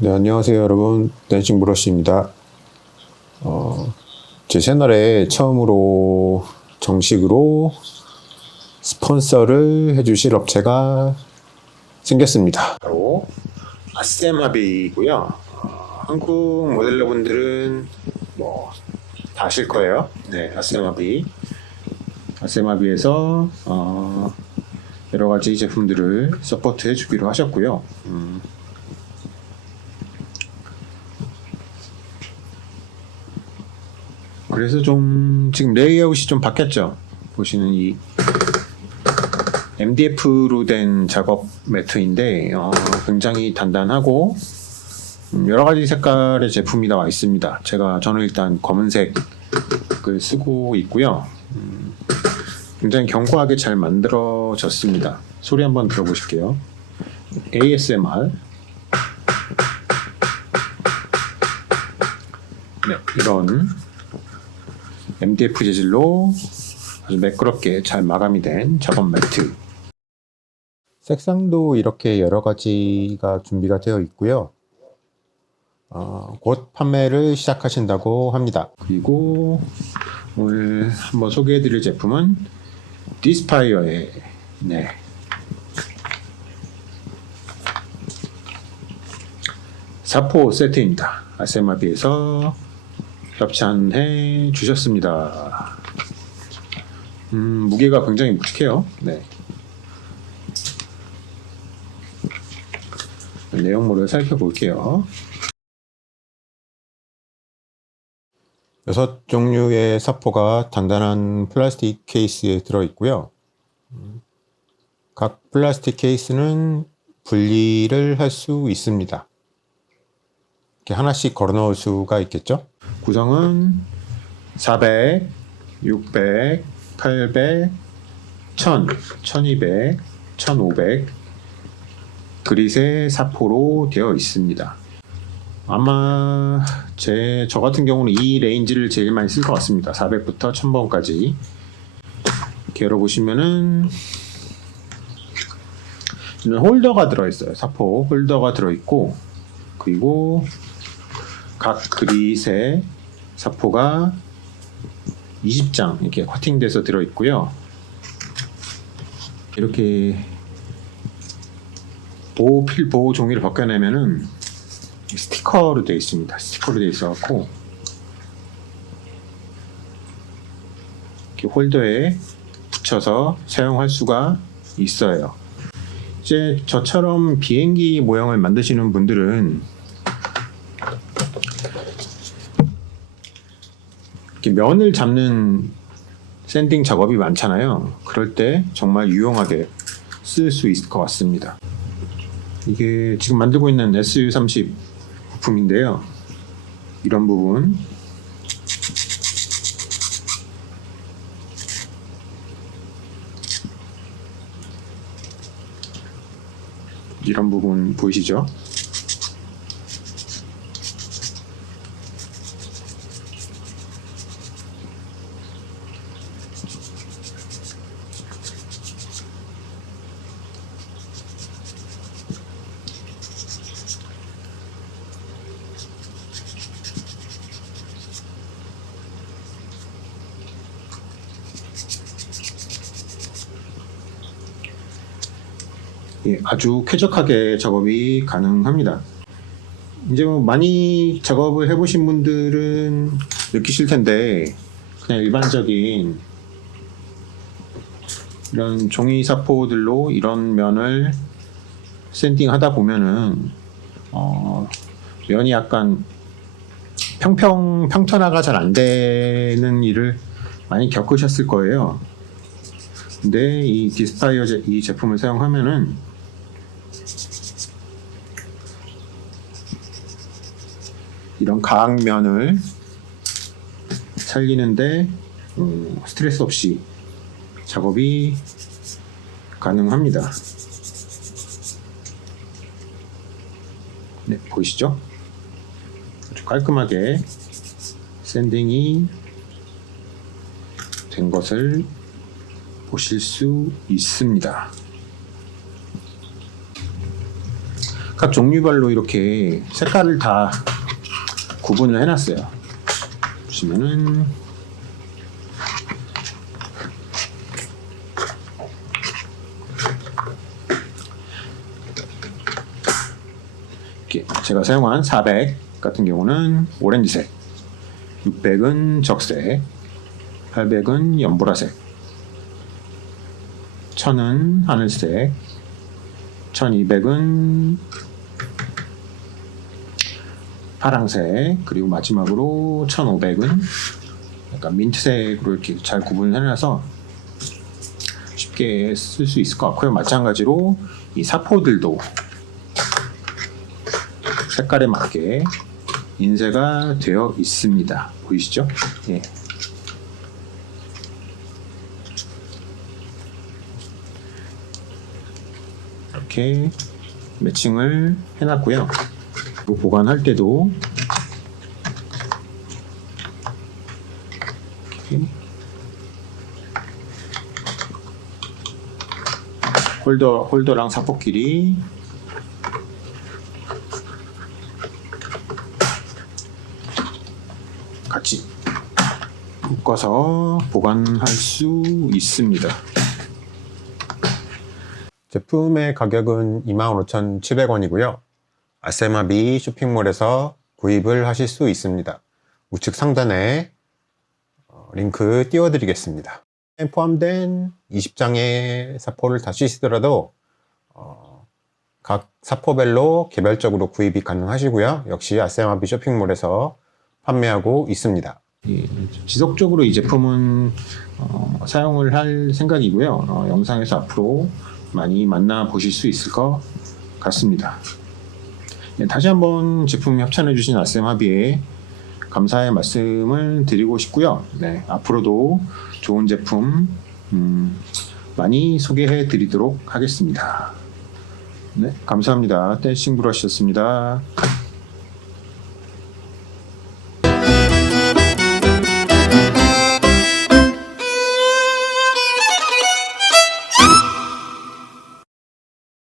네, 안녕하세요, 여러분. 댄싱 브러쉬입니다. 제 채널에 처음으로 정식으로 스폰서를 해주실 업체가 생겼습니다. 바로 아셈합이고요. 한국 모델러분들은 뭐 다 아실 거예요. 네, 아셈합이. 아셈합이에서 여러 가지 제품들을 서포트 해주기로 하셨고요. 그래서 좀 지금 레이아웃이 좀 바뀌었죠. 보시는 이 MDF로 된 작업 매트인데 굉장히 단단하고 여러 가지 색깔의 제품이 나와 있습니다. 저는 일단 검은색을 쓰고 있고요. 굉장히 견고하게 잘 만들어졌습니다. 소리 한번 들어보실게요. ASMR. 네, 이런 MDF 재질로 아주 매끄럽게 잘 마감이 된 작업 매트. 색상도 이렇게 여러 가지가 준비가 되어 있고요. 곧 판매를 시작하신다고 합니다. 그리고 오늘 한번 소개해 드릴 제품은 디스파이어의 사포 세트입니다. 아셈합이에서 협찬해 주셨습니다. 무게가 굉장히 묵직해요. 네. 내용물을 살펴볼게요. 6종류의 사포가 단단한 플라스틱 케이스에 들어있고요. 각 플라스틱 케이스는 분리를 할 수 있습니다. 이렇게 하나씩 걸어 넣을 수가 있겠죠. 구성은 400, 600, 800, 1000, 1200, 1500 그릿의 사포로 되어 있습니다. 아마 저 같은 경우는 이 레인지를 제일 많이 쓸 것 같습니다. 400부터 1000번까지. 이렇게 열어보시면은 홀더가 들어있어요. 사포 홀더가 들어있고, 그리고 각 그릿의 사포가 20장 이렇게 커팅돼서 들어있고요. 이렇게 보호 종이를 벗겨내면은 스티커로 되어 있습니다. 스티커로 되어 있어갖고 이렇게 홀더에 붙여서 사용할 수가 있어요. 이제 저처럼 비행기 모형을 만드시는 분들은 이렇게 면을 잡는 샌딩 작업이 많잖아요. 그럴 때 정말 유용하게 쓸 수 있을 것 같습니다. 이게 지금 만들고 있는 SU30 부품인데요. 이런 부분, 보이시죠? 아주 쾌적하게 작업이 가능합니다. 이제 많이 작업을 해보신 분들은 느끼실 텐데, 그냥 일반적인 이런 종이 사포들로 이런 면을 샌딩 하다 보면은 면이 약간 평탄화가 잘 안 되는 일을 많이 겪으셨을 거예요. 근데 이 디스파이어 이 제품을 사용하면은 이런 가학면을 살리는데 스트레스 없이 작업이 가능합니다. 네, 보이시죠? 아주 깔끔하게 샌딩이 된 것을 보실 수 있습니다. 각 종류별로 이렇게 색깔을 다 구분을 해놨어요. 보시면은 이렇게 제가 사용한 400 같은 경우는 오렌지색, 600은 적색, 800은 연보라색, 1000은 하늘색, 1200은 파랑색, 그리고 마지막으로 1500은 약간 민트색으로 이렇게 잘 구분을 해놔서 쉽게 쓸 수 있을 것 같고요. 마찬가지로 이 사포들도 색깔에 맞게 인쇄가 되어 있습니다. 보이시죠? 예. 이렇게 매칭을 해놨고요. 그리고 보관할 때도 이렇게 홀더랑 사포끼리 같이 묶어서 보관할 수 있습니다. 제품의 가격은 25,700원이고요. 아세마비 쇼핑몰에서 구입을 하실 수 있습니다. 우측 상단에 링크 띄워드리겠습니다. 포함된 20장의 사포를 다 쓰시더라도 각 사포별로 개별적으로 구입이 가능하시고요. 역시 아세마비 쇼핑몰에서 판매하고 있습니다. 예, 지속적으로 이 제품은 사용을 할 생각이고요. 영상에서 앞으로 많이 만나보실 수 있을 것 같습니다. 네, 다시 한번 제품 협찬해주신 아세마비에 감사의 말씀을 드리고 싶고요. 네, 앞으로도 좋은 제품 많이 소개해 드리도록 하겠습니다. 네, 감사합니다. 댄싱 브러쉬였습니다.